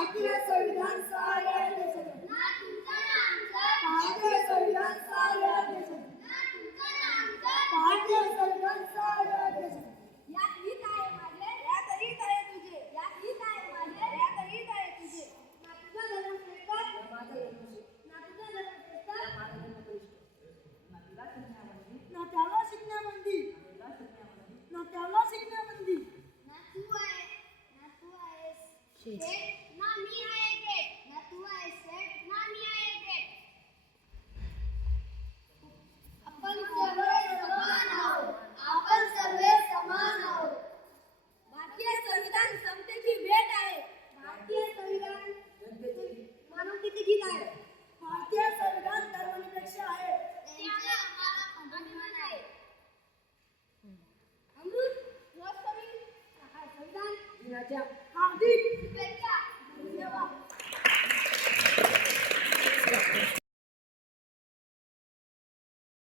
संविधान ना ना आमचं भारतीय संविधान ना ना आमचं भारतीय संविधान साऱ्या देशाचं यात हित आहे माझे यात हित आहे तुझे. यात हित आहे माझे यात हित आहे तुझे. ना तुझा धर्म श्रेष्ठ ना तुझा धर्म श्रेष्ठ ना त्याला शिकण्याबंदी ना त्याला शिकण्याबंदी ना तू आहे ना तू आहेस. ना मी आहे ग्रेट ना तू आहेस शेठ ना मी आहे ग्रेट आपण सर्व समान आहोत. आपण सर्व समान आहोत. भारतीय संविधान समतेची भेट आहे. भारतीय संविधान मानवतेचे गीत आहे? भारतीय संविधान धर्मनिरपेक्ष आहे. त्यांचा आम्हाला अभिमान आहे. अमृत रोज कमी संविधान. दिनाच्या हार्दिक. शुभेच्छा. Yeah.